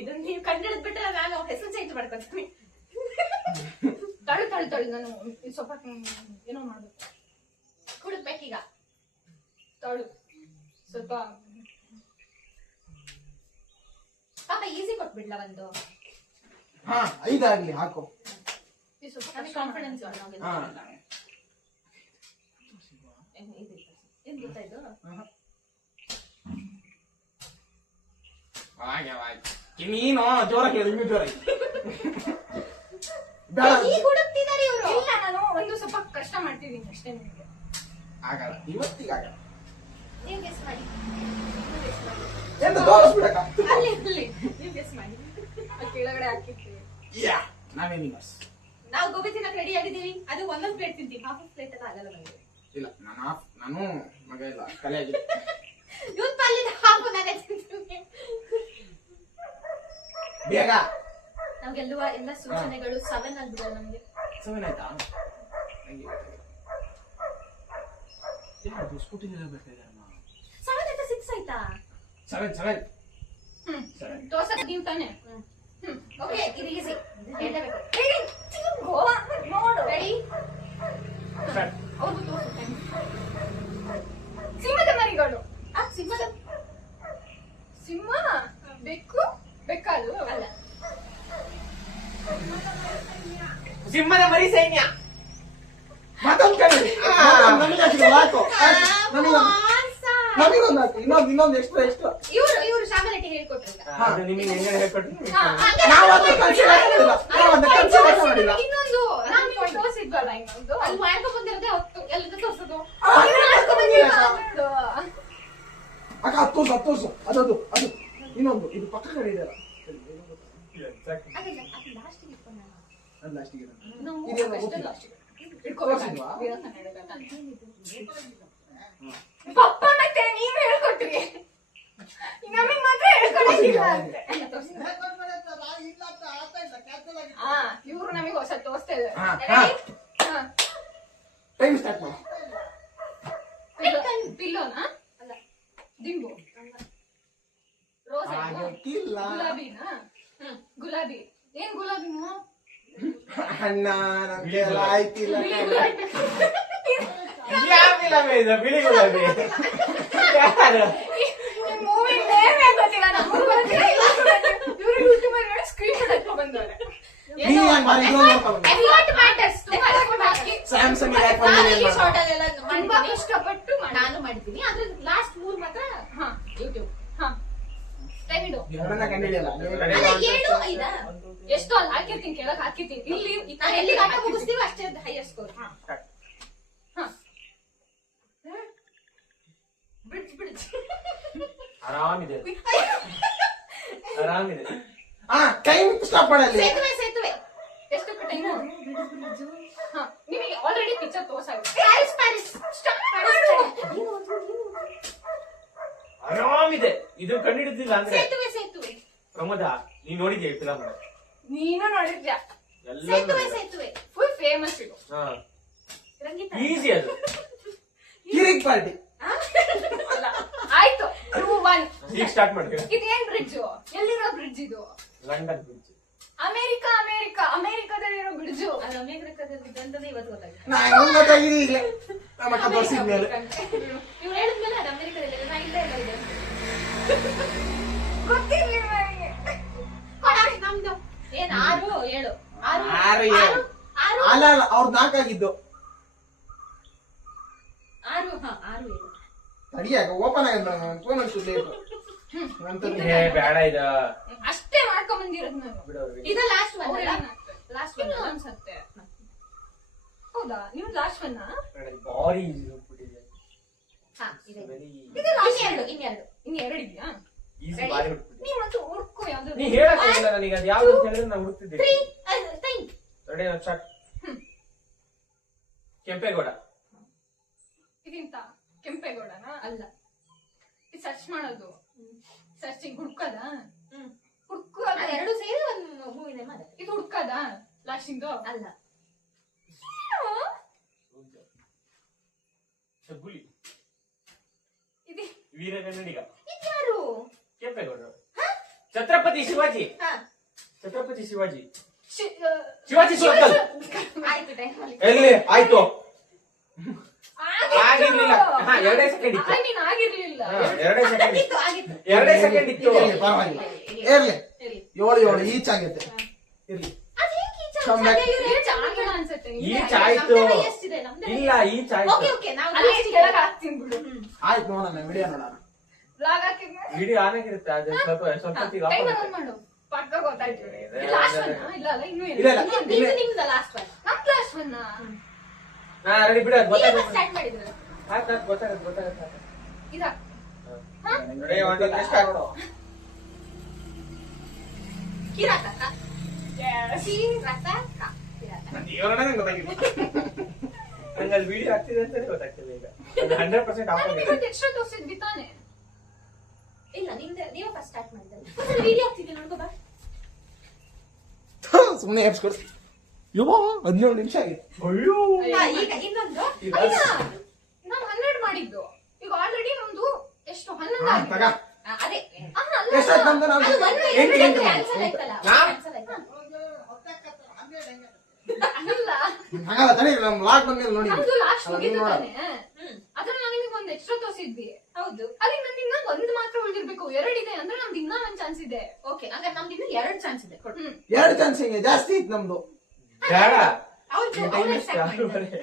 ಇದನ್ನ ನೀವು ಕಂಡಿಡಿದ್ ಬಿಟ್ರೆ ನಾನು ಹೆಸರು ಚೇಂಜ್ ಮಾಡ್ಕೊತೀನಿ. ತಳು ನಾನು ಸ್ವಲ್ಪ ಏನೋ ಮಾಡ್ಬೇಕು. ಕುಡಿದ್ಬೇಕೀಗ. ತಳು ಸ್ವಲ್ಪ ಪಾಪ ಈಸಿ ಕೊಟ್ಬಿಡ್ಲ ಒಂದು. ಐದಾಗ್ಲಿ ಹಾಕೋ. ಸ್ವಲ್ಪ ಕಾನ್ಫಿಡೆನ್ಸ್ ಏನ್ ಗೊತ್ತಾಯ್ತು? ನೀನು ಜೋರ ಕೇಳಿ ಜೋರ ಇಲ್ಲ ನಾನು ಒಂದು ಸ್ವಲ್ಪ ಕಷ್ಟ ಮಾಡ್ತಿದ್ದೀನಿ ಅಷ್ಟೇ. ನಿಮಗೆ ಆಗಲ್ಲ ಇವತ್ತಿಗೆ ಆಗಲ್ಲ. ನೀವು ಗೆಸ್ ಮಾಡಿ. ಎಂತ ತೋರಿಸ್ಬಿಡಕ್ಕ ಅಲ್ಲಿ ನೀವು ಗೆಸ್ ಮಾಡಿ. ಕೆಳಗಡೆ ಹಾಕಿರ್ತೀವಿ. ನಾವು ಗೋಬಿ ತಿನ್ನಕ್ ರೆಡಿ ಆಗಿದ್ದೀವಿ. ಅದು ಒಂದೊಂದು ಪ್ಲೇಟ್ ತಿಂತೀವಿ. ಹಾಫ್ ಪ್ಲೇಟ್ ಎಲ್ಲ ಆಗಲ್ಲ ನನಗೆ. ಇಲ್ಲ ನಾನು ಮಗ ಇಲ್ಲ ಕಲೆ ಆಗಿದೆ. ಇವತ್ತು ಪಲ್ಯದ ಹಾಫ್ ನಾನೇ ತಿಂತೀನಿ. ಬೇಗ ನಮ್ಗೆಲ್ಲುವ ಎಲ್ಲ ಸೂಚನೆಗಳು 7 ಆಗ್ಬಿಡಲ್ಲ ನಮ್ಗೆ. 7 ಆಯ್ತಾ? ಯಾರು ಸ್ಕೂಟಿನಲ್ಲಿ ಬರ್ತಿದಾರಮ್ಮ? 7 ಆಯ್ತಾ 6 ಆಯ್ತಾ? 7 ದೋಸೆ ನೀವು ತಾನೆ. ಓಕೆ ಇದು ಈಸಿ. ಹೇಳಬೇಕು. ನೋಡು ರೆಡಿ. ಹೌದು ತೋರಿಸುತ್ತೆ. ಸಿಂಹದ ಮರಿಗಳು. ಸಿಂಹ ಬೆಕ್ಕು ಬೆಕ್ಕದು ಅಲ್ಲ. ಸಿಂಹದ ಮರಿ ಸೈನ್ಯ. ಮತ್ತೊಂದು ಕಡೆ ನಮಗೊಂದು ಇನ್ನೊಂದು ಎಕ್ಸ್ಟ್ರಾ ಇವರು ಶಾಮಲಟ್ಟಿ ಹೇಳ್ಕೊಟ್ರು. ಇನ್ನೊಂದು ನಾನು ತೋರಿಸಿದ್ವಲ್ಲ ಇನ್ನೊಂದು ಅಲ್ಲಿ ಮಾಡ್ಕೊ ಬಂದಿರೋದೇ ಹೊತ್ತು ಎಲ್ಲದ ತೋರ್ಸೋದು. ಅಕ್ಕ ಹತ್ತೋಸು ಅದು ಇನ್ನೊಂದು ಇದು ಪಕ್ಕ ಕಡೆ ಇದೆಯಲ್ಲ. ಪಪ್ಪ ಮತ್ತೆ ನೀವ್ ಹೇಳ್ಕೊಟ್ರಿ, ನಮಗ್ ಮಾತ್ರ ಹೇಳ್ಕೊಟ್ಟಿಲ್ಲ ಅಂತೆ. ಇವ್ರು ನಮಗ್ ಹೊಸ ತೋರಿಸ್ತಾ ಇದ್ದಾರೆ. ಟೈಮ್ ಸ್ಟಾರ್ಟ್ ಮಾಡಿ. ಪಿಲ್ಲೋನಾ ಅಲ್ಲ ದಿಂಬು ರೋಸ್ ಗುಲಾಬಿನಾ? ಗುಲಾಬಿ ಏನ್ ಗುಲಾಬಿನಾ? ಅಣ್ಣ ನಮ್ಗೆಲ್ಲ ಆಯ್ತಿಲ್ಲ. ಬಿಳಿ ಗುಲಾಬಿ ಮೂವಿ ನೇಮೇ ಗೊತ್ತಿಲ್ಲ. ಇವ್ರು ಯೂಟ್ಯೂಬರ್ ನೋಡಿ ಸ್ಕ್ರೀನ್ ಶಾಟ್ ಹಾಕಿ ಬಂದವ್ರೆ. ಸ್ಯಾಮ್ಸಂಗ್ ಇಷ್ಟಪಟ್ಟು ನಾನು ಮಾಡಿದ್ದೀನಿ. ಆದ್ರೆ ಲಾಸ್ಟ್ 3 ಮಾತ್ರ ಯೂಟ್ಯೂಬ್. ಎಷ್ಟು ಅಲ್ಲಿ ಹಾಕಿರ್ತೀನಿ, ಕೆಳಗೆ ಹಾಕಿರ್ತೀನಿ. ಇಲ್ಲಿ ಎಲ್ಲಿ ಆಟ ಮುಗಿಸ್ತೀವಿ ಅಷ್ಟೇ ಹೈಯರ್ ಸ್ಕೋರ್. ಬ್ರಿಡ್ಜ್ ಆರಾಮಿದೆ. ಟೈಮ್ ಸ್ಟಾಪ್ ಮಾಡಲಿ. ಸೇತುವೆ ಎಷ್ಟು ಟೈಮ್? ನಿಮಗೆ ಆಲ್ರೆಡಿ ಪಿಕ್ಚರ್ ತೋರ್ಸಾಗಿದೆ. ಪ್ಯಾರಿಸ್ ಆರಾಮಿದೆ. ಇದು ಕಂಡಿಡಿದಿಲ್ಲ ಅಂದ್ರೆ ಸೇತುವೆ ಪ್ರಮೋದ ನೀ ನೋಡಿದ್ಯಾ ಫಿಲಂ? ನೀನು ನೋಡಿದ್ಯಾ? ಸೇತುವೆ ಫುಲ್ ಫೇಮಸ್ ಇದು. ಈಸಿ ಅದು. ಕಿರಿಕ್ ಪಾರ್ಟಿ ಅಲ್ಲ ಆಯ್ತು. 2 1 ಈಗ ಸ್ಟಾರ್ಟ್ ಮಾಡ್ತೀರಾ? ಇದೇನ್ ಬ್ರಿಡ್ಜ್? ಎಲ್ಲಿರೋ ಬ್ರಿಡ್ಜ್ ಇದು? London bridge. ಅಮೆರಿಕಾದಲ್ಲಿರೋ ಬ್ರಿಡ್ಜ್. ಅದು ಅಮೆರಿಕಾದಲ್ಲಿ ಅಂತಂದ್ರೆ ಇವತ್ತು ಗೊತ್ತಾಗಿದೆ. ನಾನು ಗೊತ್ತಾಗಿದೆ ಈಗಲೇ. ನಮ್ಮ ಅಕ್ಕ ತೋರಿಸಿದ ಮೇಲೆ ಇವ್ರು ಹೇಳಿದ್ಮೇಲೆ ಅದು ಅಮೆರಿಕಾದಲ್ಲಿ ನಾ ಇಲ್ಲೇ ಇಲ್ಲ ಗೊತ್ತಿರ್ಲಿಲ್ಲ ನನಗೆ. ನಮ್ದು ಏನ್ 6 7 6 ಅಲ್ಲ ಅವ್ರು 4 ಆಗಿದ್ದು. 6 7 ತಡಿಯಾಗ ಓಪನ್ ಆಗಿದೆ ಫೋನ್ ಅಷ್ಟು ಲೇಟ್. ಏ ಬೇಡ ಇದ ಅಷ್ಟೇ ಮಾಡ್ಕೊಂಡ್ ಬಂದಿರೋದು ನಾನು. ಇದು ಲಾಸ್ಟ್ ಒನ್ ಅಲ್ಲ? ಲಾಸ್ಟ್ ಒನ್ ಇಲ್ಲ ಅನ್ಸತ್ತೆ. ಹೌದಾ ನೀವು ಲಾಸ್ಟ್ ಒನ್ ಬಾರಿ ಹಾ ಇದೆ. ಇದು ಲಾಸ್ಟ್ ಇನ್ನೆರಡು ಇನ್ನೆರಡು ಇದೆಯಾ? ಈಸಿ ಬಾರಿ ಹುಡುಕ್ಬಿಟ್ಟಿದೆ. ನೀವು ಮತ್ತೆ ಹುಡ್ಕೋ ಯಾವ್ದು. ನೀ ಹೇಳಕ್ಕಾಗಿಲ್ಲ ನನಗೆ ಅದು ಯಾವ್ದು ಅಂತ ಹೇಳಿದ್ರೆ ನಾನು ಹುಡುಕ್ತಿದ್ದೆ. 3 ಟೈಮ್ ರೆಡಿ ಸ್ಟಾರ್ಟ್. ಕೆಂಪೇಗೌಡ. ಇದೆಂತ ಕೆಂಪೇಗೌಡನಾ? ಅಲ್ಲ. ಇದು ಸರ್ಚ್ ಮಾಡೋದು. ಸರ್ಚಿಂಗ್ ಹುಡ್ಕದ? ಹುಡ್ಕು ಎರಡು ಸೇರಿ ಒಂದು ಮೂವಿ ನೇಮ್ ಅದೇ. ಇದು ಹುಡ್ಕದ ಲಾಸ್ಟಿಂದು? ಅಲ್ಲ. ಶಗುಲಿ. ಇದು ವೀರಗನ್ನಡಿಗ. ಇದ್ಯಾರು? ಕೆಂಪೇಗೌಡ. ಛತ್ರಪತಿ ಶಿವಾಜಿ. ಹಾ ಛತ್ರಪತಿ ಶಿವಾಜಿ. ಶಿ- ಶಿವಾಜಿ ಸುರತ್ಕಲ್. ಆಯ್ತು ಟೈಮ್ ಅಲ್ಲಿ. ಎಲ್ಲಿ ಆಯ್ತು. ಆಗಿತ್ತು. ಆಗಿರ್ಲಿಲ್ಲ. ಹಾ, ಎರಡೇ ಸೆಕೆಂಡ್ ಇತ್ತು. ನೀನ್ ಆಗಿರ್ಲಿಲ್ಲ. ಎರಡೇ ಸೆಕೆಂಡ್ ಇತ್ತು. ಆಗಿತ್ತು ಎರಡೇ ಸೆಕೆಂಡ್ ಇತ್ತು. ಇರ್ಲಿ, ಪರವಾಗಿಲ್ಲ ಇರ್ಲಿ. ಇರ್ಲಿ. 7 ಈಚ್ ಆಗೈತೆ. ಇರ್ಲಿ. ಅದ್ ಹೇಗೆ ಈಚೆ Come back. ಸಾಧ್ಯ ಇವ್ರು? ಈಚೆ ಆಗಿಲ್ಲ ಅನ್ಸತ್ತೆ. ಈಚ್ ಆಯ್ತು. ನಮ್ದೇ ಎಷ್ಟಿದೆ? ನಮ್ದೇ ಇಲ್ಲ ಈಚ್ ಆಯ್ತು. ಓಕೆ ಓಕೆ ನಾವು ಅಲ್ಲಿ last ಗೆ ಕೆಳಗೆ ಹಾಕ್ತೀನಿ ಬಿಡು. ಆಯ್ತು ನೋಡೋಣ ವಿಡಿಯೋ ನೋಡೋಣ. ಬ್ಲಾಗ್ ಹಾಕಿದ್ನ ವಿಡಿಯೋ ಆನ್ ಆಗಿರುತ್ತೆ. ಅದು ಸ್ವಲ್ಪ ಹೊತ್ತಿಗೆ ಆಫ್ ಟೈಮರ್ ಆಗುತ್ತೆ. ಆನ್ ಮಾಡು. ಪಕ್ಕ ಗೊತ್ತಾಯ್ತು. ಇದೆ, ಲಾಸ್ಟ್ ಇದೆ. ಒನ್ ಇಲ್ಲ ಅಲ್ಲ ಇನ್ನೂ ಇಲ್ಲ, ಇಲ್ಲ. ಇದು ನಿಮ್ದು ಲಾಸ್ಟ್ ಒನ್. ನಮ್ ಲಾಸ್ಟ್ ಒನ್ ಹಾ ರೆಡಿ ಬಿಡು. ಅದು ನೀವೇ ಗೊತ್ತಾಗುತ್ತೆ. ಸ್ಟಾರ್ಟ್ ಮಾಡಿದ್ರು. ಆಯ್ತು ಗೊತ್ತಾಗುತ್ತೆ. ಇದ ರೆಡಿ 1 2 3 ಸ್ಟಾರ್ಟ್. ಕಿರಾತ ಕ. Yes. ಕಿರಾತ ಕ. ಕಿರಾತ. ನಂಗೆ ಅಲ್ಲಿ ವಿಡಿಯೋ ಆಗ್ತಿದೆ ಅಂತಾನೆ ಗೊತ್ತಾಗ್ತಿಲ್ಲ ಈಗ. ಅದು 100% ಆಫ್ ಆಗಿದೆ. ನನಗೆ ಎಕ್ಸ್ಟ್ರಾ ತೋರಿಸಿದ್ವಿ ತಾನೆ. ಇಲ್ಲ ನಿಮ್ದು ನೀವು ಫಸ್ಟ್ ಸ್ಟಾರ್ಟ್ ಮಾಡಿದ್ರೆ ವಿಡಿಯೋ ಆಗ್ತಿದೆ ನೋಡ್ಕೋ ಬಾ. ಸುಮ್ಮನೆ ಎಬ್ಸ್ಕೊಡು. ಯುವ 17 ನಿಮಿಷ ಆಗಿದೆ. ಅಯ್ಯೋ ಹಾ, ಈಗ ಇನ್ನೊಂದು ಈಗ ಅಲ್ಲ ನಾವು 12 ಮಾಡಿದ್ದು. ಈಗ ಆಲ್ರೆಡಿ ನಮ್ದು ಎಷ್ಟು 11 ಹಾ, ಆಗಿದೆ. ತಗ. ಅದೇ ಅಲ್ಲ ಎಷ್ಟಾಯ್ತು ನಮ್ದು? ನಾವು ಅದು ಒಂದು ಎಂಟು, ಎರಡು ಎಂಟು. cancel ಆಯ್ತಲ್ಲ ನಾ? cancel ಆಯ್ತಲ್ಲ. ಅಲ್ಲ ಹಂಗಲ್ಲ ತಾನೇ ನಮ್ಮ ಲಾಕ್ ಬಂದ್ಮೇಲೆ ನೋಡಿ. ನಮ್ದು ಲಾಸ್ಟ್ ಅಲ್ಲ, ಮುಗಿತು ನೀವು ನೋಡು. ತಾನೆ. ಅದ್ರ ನಾನು ನಿಮಗೆ ಒಂದು ಎಕ್ಸ್ಟ್ರಾ ತೋರಿಸಿದ್ವಿ. ಹೌದು ಅಲ್ಲಿ ನಂದು ಇನ್ನ ಒಂದು ಮಾತ್ರ ಉಳಿದಿರ್ಬೇಕು. 2 ಇದೆ ಅಂದ್ರೆ ನಮ್ದು ಇನ್ನ ಒಂದ್ ಚಾನ್ಸ್ ಇದೆ. ಓಕೆ ಹಂಗಾರೆ ನಮ್ದು ಇನ್ನು ಎರಡು ಚಾನ್ಸ್ ಇದೆ ಕೊಡು. 2 ಚಾನ್ಸ್ ಹಿಂಗೆ ಜಾಸ್ತಿ ಇತ್ತು ನಮ್ದು. ಬೇಡ. ಅವ್ರು ಟೈಮ್ ಎಷ್ಟು? 6:30.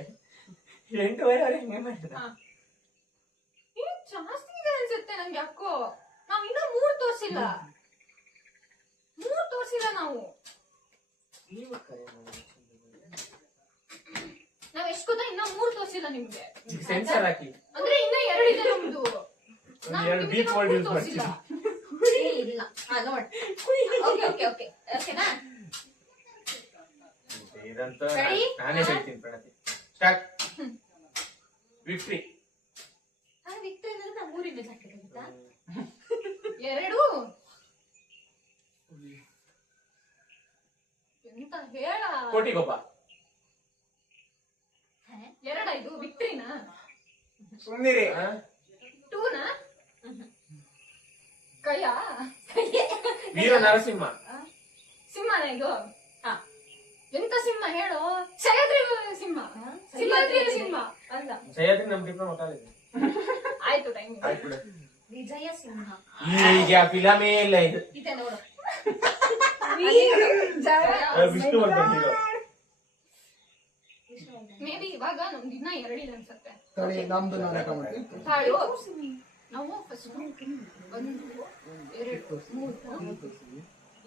8:30 ಹಿಂಗೆ ಮಾಡಿದ. ಇದು ಜಾಸ್ತಿ ಇದೆ ಅನ್ಸುತ್ತೆ ನಂಗೆ ಯಾಕೋ. ನಾವ್ ಇನ್ನ 3 ತೋರ್ಸಿಲ್ಲ. 3 ತೋರ್ಸಿಲ್ಲ ನಾವು. ನೀವು ಕರೆ ಮಾಡಿ. ನಾವ್ ಎಷ್ಟು ಗೊತ್ತಾ ಇನ್ನ 3 ತೋರ್ಸಿಲ್ಲ ನಿಮ್ಗೆ. ಈಗ ಸೆನ್ಸರ್ ಹಾಕಿ. ಅಂದ್ರೆ ಇನ್ನ 2 ಇದೆ ನಮ್ದು. ನಾವ್ ಎರಡು ನಿಮ್ಗೆ deep ಇನ್ನ word 3 use ತೋರ್ಸಿಲ್ಲ. ಏ, ಇಲ್ಲ ಹಾ ನೋಡ್ ಓಕೆ ಓಕೆ ಓಕೆ ಓಕೆನಾ ಇದಂತೂ Ready? ನಾನೇ ಹೇಳ್ತೀನಿ ಪ್ರಣತಿ. ಸ್ಟಾರ್ಟ್. ವಿಕ್ಟ್ರಿ. ಹಾ ವಿಕ್ಟರ್ ಅಂದ್ರೆ ನಾವು ಮೂರು ಇಮೇಜ್ ಹಾಕಿದ್ದಂತ 2 ಎಂತ ಹೇಳ. ಕೋಟಿಗೊಬ್ಬ. 2 ಇದು ವಿಕ್ಟ್ರಿನಾ? ಸುಮ್ಮನಿರಿ. 2ನಾ? ಕಯ್ಯ ವೀರ ನರಸಿಂಹ. ಸಿಂಹನ ಇದು? ಹಾ ಎಂತ ಸಿಂಹ ಹೇಳು? ಸಹ್ಯಾದ್ರಿ ಸಿಂಹ. ಸಿಂಹಾದ್ರಿ ಸಿಂಹ ಅಲ್ಲ. ಸಹ್ಯಾದ್ರಿ ನಮ್ ಡಿಪ್ಲೊಮಾ ಕಾಲೇಜ್. ಆಯ್ತು ಟೈಮ್. ಆಯ್ತು ಬಿಡು. ವಿಜಯ ಸಿಂಹ ಈಗ ಫಿಲಮೇ ಇಲ್ಲ ಇದು. ಇದೆ ನೋಡು ವಿಷ್ಣುವರ್ಧನ್ ಹೀರೋ. ಮೇ ಬಿ ಇವಾಗ ನಮ್ದು ಇನ್ನ 2 ಇದೆ ಅನ್ಸತ್ತೆ. ತಡಿ ನಮ್ದು ನಾನು ರೆಕಮೆಂಡ್. ತಾಳು ನಾವು ಫಸ್ಟ್ 1 2 3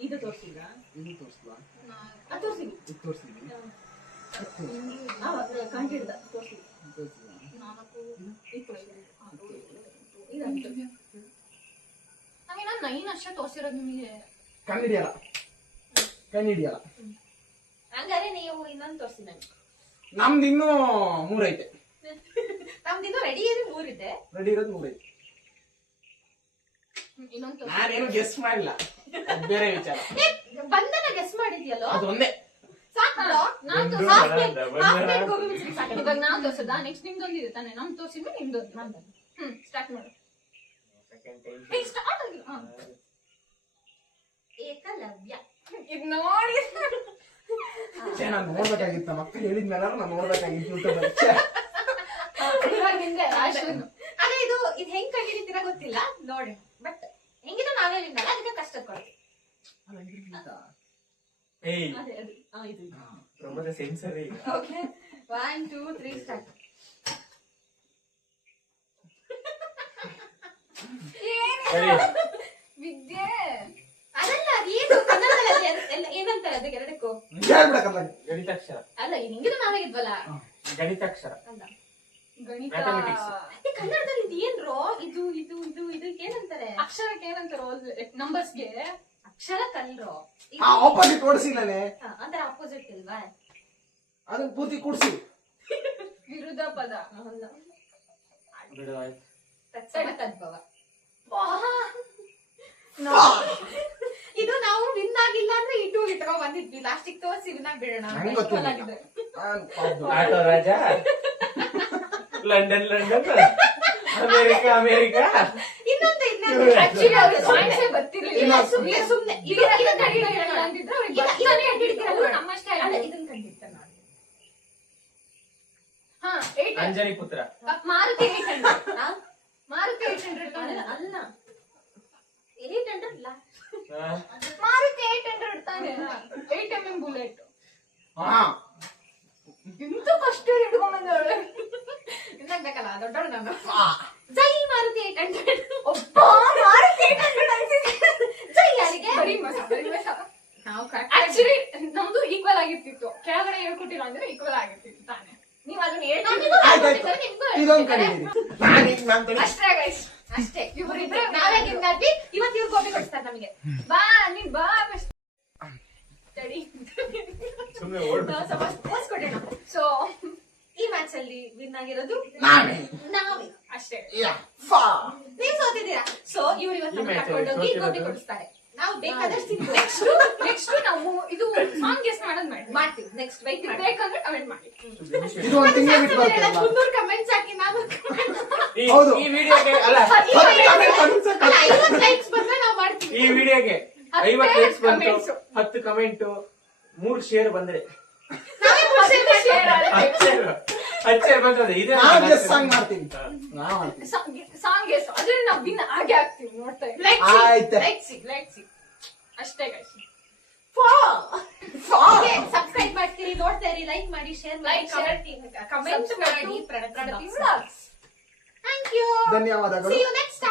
ಇದು ತೋರಿಸಿದ್ರಾ ಇದು ತೋರಿಸ್ಲಾ? ಅದು ತೋರಿಸಿ ಇದು ತೋರಿಸಿದ್ವಿ. ಕಂಡಿಡ್ದ ತೋರಿಸಿ ತೋರಿಸಿದ್ವಾ? 4 ಇದು ತೋರಿಸಿ ನಾವಿನ್ನ 9 ಅಷ್ಟೇ ತೋರಿಸಿರೋದು ನಿಮಗೆ. ಕಂಡಿಡಿಯಲ್ಲ. ಹಂಗಾರೆ ನೀವು ಇನ್ನೊಂದು ತೋರಿಸಿ ನಂಗೆ. ನಮ್ದು ಇನ್ನೂ 3 ಐತೆ. ನಮ್ದಿನ್ನು ರೆಡಿ ಇದೆ 3 ಇದೆ. ರೆಡಿ ಇರೋದು 3 ಐತೆ. ಇನ್ನೊಂದು ನಾನೇನು ಗೆಸ್ ಮಾಡಿಲ್ಲ. ಅದ್ ಬೇರೆ ವಿಚಾರ. ಬಂದನ ಗೆಸ್ ಮಾಡಿದ್ಯಲ್ಲೋ ಅದೊಂದೇ. ಸಾಕು ನಾನ್ ಒಂದು ತೋರ್ಸಿದ್ದೆ. ಬರಲ್ಲ, ಗೋಬಿ ಮಂಚೂರಿ ಸಾಕು. ಇವಾಗ ನಾವ್ ತೋರ್ಸದ ನೆಕ್ಸ್ಟ್ ನಿಮ್ದೊಂದಿದೆ ತಾನೆ. ನಮ್ ತೋರ್ಸಿದ್ಮೇಲೆ ನಿಮ್ದೊಂದು. ಸ್ಟಾರ್ಟ್ ಮಾಡು. Second time. ಸ್ಟಾರ್ಟ್ ಆಗಿಲ್ಲ. ಏಕಲವ್ಯ ಇದು ನೋಡಿ ನಾನು ನೋಡ್ಬೇಕಾಗಿತ್ತು. ನಮ್ಮ ಅಕ್ಕ ಹೇಳಿದ್ಮೇಲೆ ನಾನು ನೋಡ್ಬೇಕಾಗಿತ್ತು ಯೂಟ್ಯೂಬ್ ಅಲ್ಲಿ. ಇವಾಗ ಹಿಂದೆ ಲಾಸ್ಟ್ ಒಂದು. ಅದೇ ಇದು ಹೆಂಗ್ ಕಂಡಿಡಿತೀರಾ ಗೊತ್ತಿಲ್ಲ ನೋಡಿ. ಬಟ್ ಹೆಂಗಿದ್ರು ನಾವೇ ವಿನ್ನಲ್ಲ, ಅದಕ್ಕೆ ಕಷ್ಟ ಕೊಡ್ತೀವಿ. ಏಯ್ ಅದೇ ಅದು ಇದು ಪ್ರಮೋದ ಸೆನ್ಸರ್ ಈಗ. Okay 1 2 3 start. ಸರಿ ಹೇಳ್ಬಿಡಕಲ್ಲ. ಗಣಿತಾಕ್ಷರ. ಅಲ್ಲ ಹಿಂಗಿದ್ರೆ ನಾವೇ ಇದ್ವಲ್ಲ. ಗಣಿತಾಕ್ಷರ. ಅಲ್ಲ. ಗಣಿತ Mathematics. ಈ ಕನ್ನಡದಲ್ಲಿ ಇದು ಏನ್ರೋ ಇದು ಇದು ಇದು ಇದಕ್ಕೆ ಏನಂತಾರೆ? ಅಕ್ಷರಕ್ಕೆ ಏನಂತಾರೋ ನಂಬರ್ಸ್ಗೆ ಅಕ್ಷರ ಕಲ್ರೋ. ಆಪೋಸಿಟ್ ಓಡಿಸಿಲ್ಲನೆ, ಅಂದ್ರೆ ಅಪೋಸಿಟ್ ಇಲ್ವಾ? ಅದನ್ನ ಪೂರ್ತಿ ಕೂಡ್ಸಿ. ವಿರುದ್ಧ ಪದ. ಅಲ್ಲ. ಬಿಡು ಆಯ್ತು. ತದ್ಭವ. ಇದು ನಾವು ವಿನ್ ಆಗಿಲ್ಲ ಅಂದ್ರೆ ಇಟ್ಟು ಇಟ್ಕೊಂಡ್ ಬಂದಿದ್ವಿ, ಲಾಸ್ಟಿಗೆ ತೋರಿಸಿ ವಿನ್ ಆಗ್ಬಿಡೋಣ. ನಂಗ್ ಗೊತ್ತಿಲ್ಲ. ಆಗಿದೆ. ಆಟೋ ರಾಜ, ಲಂಡನ್ ಅಮೇರಿಕಾ ಇನ್ನೊಂದು Actually ಅವ್ರಿಗೆ points ಏ ಗೊತ್ತಿರ್ಲಿಲ್ಲ. ಇಲ್ಲ, ಸುಮ್ನೆ ಇದನ್ನ ಕಂಡಿಡಿಯೋಣ ಅಂತಿದ್ರೆ ಅವ್ರಿಗೆ ಬರ್ತಾನೆ ಇರ್ತಿರ್ಲಿಲ್ಲ. ನಮ್ಮಷ್ಟೇ ಅಲ್ಲ, ಆಗಿದೆ. ಇದನ್ನ ಕಂಡಿರ್ತಾರೆ ನಾನು. ಹಾ, 8 ಅಂಜನಿ ಪುತ್ರ. ಮಾರುತಿ 800. ಮಾರುತಿ 800 ತಾನೆ? ಅಲ್ಲ 800 ಅಲ್ಲ. ಮಾರುತಿ 800 ತಾನೆ? 8mm bullet. ಹಾ, ಇಂತ ಕಷ್ಟ ಹಿಡ್ಕೊಂಡ್ ಬಂದವಳೆ. ಇನ್ನಾಗ್ಬೇಕಲ್ಲ ದೊಡ್ಡವಳು ನಾನು. ಜೈ ಮಾರುತಿ 800. ಒಬ್ಬ ಮಾರುತಿ 800 ಅಂತಿದ್ದೆ. ಜೈ ಯಾರಿಗೆ? ಬರೀ ಮಸ. ನಾವು ಆಕ್ಚುಲಿ ನಮ್ದು ಈಕ್ವಲ್ ಆಗಿರ್ತಿತ್ತು. ಕೆಳಗಡೆ ಹೇಳ್ಕೊಟ್ಟಿಲ್ಲ ಅಂದ್ರೆ ಈಕ್ವಲ್ ಆಗಿರ್ತಿತ್ತು ತಾನೆ. ನೀವ್ ಅದನ್ನ ಹೇಳ್ತಿದ್ದೀವಿ. ಇದೊಂದು ಕಡಿಮೆ. ಅಷ್ಟೇ ಗೈಸ್. ಅಷ್ಟೇ. ಇವ್ರಿಬ್ರು ನಾವೇ ಗಿಂದಾದ್ವಿ. ಇವತ್ತು ಇವ್ರು ಗೋಬಿ ಕೊಡಿಸ್ತಾರೆ ನಮಗೆ. ಬಾ ನೀನ್ ಬಾ ತಡಿ. ಸುಮ್ಮನೆ ಓಡ್. ನಾವು ಸ್ವಲ್ಪ ಓದಿಸ್ಕೊಡೋಣ. ಸೊ ಈ ಮ್ಯಾಚ್ ಅಲ್ಲಿ ವಿನ್ ಆಗಿರೋದು ನಾವೇ. ನಾವೇ. ಅಷ್ಟೇ. ನೀವ್ ಸೋತಿದ್ದೀರಾ. ಸೊ ಇವ್ರು ಇವತ್ತು ಈ ನಮ್ಗೆ match ಅಲ್ಲಿ ಕರ್ಕೊಂಡೋಗಿ ಗೋಬಿ ಸೋತಿರೋದು. ಕೊಡಿಸ್ತಾರೆ. ನಾವು ಬೇಕಾದಷ್ಟು ತಿಂತೀವಿ. ನೆಕ್ಸ್ಟ್ ನಾವು ಇದು ಸಾಂಗ್ ಗೆಸ್ ಮಾಡೋದ್ ಮಾಡಿ ಮಾಡ್ತೀವಿ. ನೆಕ್ಸ್ಟ್ ವೈಟ್ ಮಾಡಿ. ಬೇಕಂದ್ರೆ ಕಮೆಂಟ್ ಮಾಡಿ. ಇದು ಒಂದು ತಿಂಗಳು ಬಿಟ್ಟು ಬರ್ತಲ್ಲ. 300 ಕಮೆಂಟ್ಸ್ ಹಾಕಿ ನಾವು ಹೌದು. ಈ ವಿಡಿಯೋಗೆ ಅಲ್ಲ, 50 ಲೈಕ್ಸ್ ಬಂದ್ರೆ ನಾವು ಮಾಡ್ತೀವಿ. ಈ ವಿಡಿಯೋಗೆ 50 ಲೈಕ್ಸ್ ಬಂತು, 10 ಕಮೆಂಟ್, 3 ಶೇರ್ ಬಂದ್ರೆ ನಾವೇ ಮುಗಿಸಿದ್ರೆ share ಆಗುತ್ತೆ. 10 ಶೇರ್ ಬಂತದೆ. ಇದೇ ನಾವು ಗೆಸ್ ಸಾಂಗ್ ಮಾಡ್ತೀನಿ. ನಾವು ಮಾಡ್ತೀನಿ. ಸಾಂಗ್ ಗೆಸ್ ಅದ್ರಲ್ಲಿ ನಾವು ವಿನ್ ಆಗೇ ಆಗ್ತೀವಿ. ನೋಡ್ತಾ ಇರಿ. ಆಯ್ತು. ಲೈಕ್ ಸಿ ಅಷ್ಟೇ ಗೈಸ್. ಸಬ್ಸ್ಕ್ರೈಬ್ ಮಾಡ್ತೀರಿ, ನೋಡ್ತಾ ಇರಿ, ಲೈಕ್ ಮಾಡಿ, ಶೇರ್ ಮಾಡಿ, ಕಮೆಂಟ್ ಮಾಡಿ. ಪ್ರಣತಿ vlogs. Thank you. ಧನ್ಯವಾದಗಳು. See you next time.